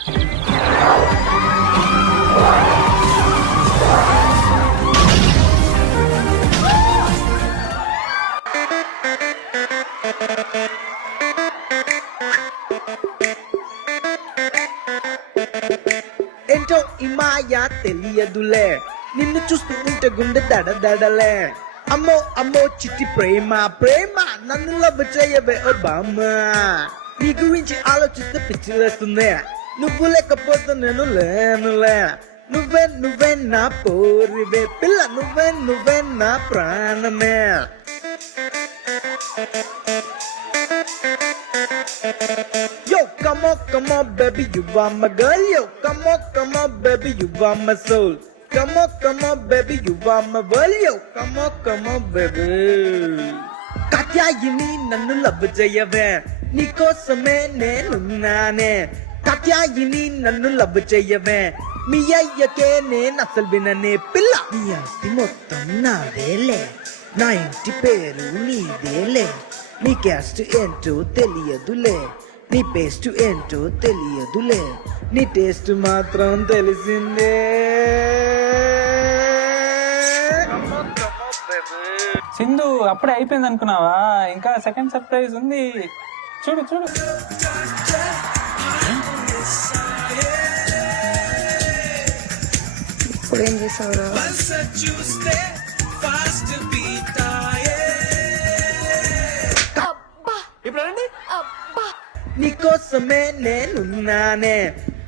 ఏంటో ఈ మాయా తెలియదులే, నిన్ను చూస్తూ ఉంటే గుండె దడదడలే. అమ్మో అమ్మో చిట్టి ప్రేమ ప్రేమ, నన్ను లవ్ చేయవే ఓ బామ్మ. నీ గురించి ఆలోచిస్తే పిచ్చిలేస్తుంది, నువ్వు లేకపోతే నేను లేనులే. నువ్వే నువ్వే నా పోరివే పిల్ల, నువ్వే నువ్వే నా ప్రాణమే. Yo, come on, baby, you are my girl. Yo, come on, baby, you are my soul. Come on, baby, you are my world. Yo, come on, baby. Katyayani నన్ను లవ్ చేయవే, నీకోసమే నేనున్నానే. కాత్యాయిని నన్ను లవ్ చేయవే, మీ అయ్యకే నేను అసలు విననే పిల్ల. నీ ఆస్తి మొత్తం నాదేలే, నా ఇంటి పేరు నీదేలే. నీ క్యాస్ట్ ఏంటో తెలియదులే, నీ పేస్ట్ ఏంటో తెలియదులే, నీ టేస్ట్ మాత్రం తెలిసిందే. సింధు అప్పుడే అయిపోయింది అనుకున్నావా? ఇంకా సెకండ్ సర్ప్రైజ్ ఉంది, చూడు చూడు. ఇప్పుడు ఏం చేసావురా? నీకోసమే నేనున్నానే.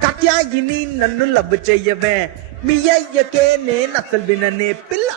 కాత్యాయిని నన్ను లవ్ చెయ్యవే, మీ అయ్యకే నేను అసలు విననే పిల్ల.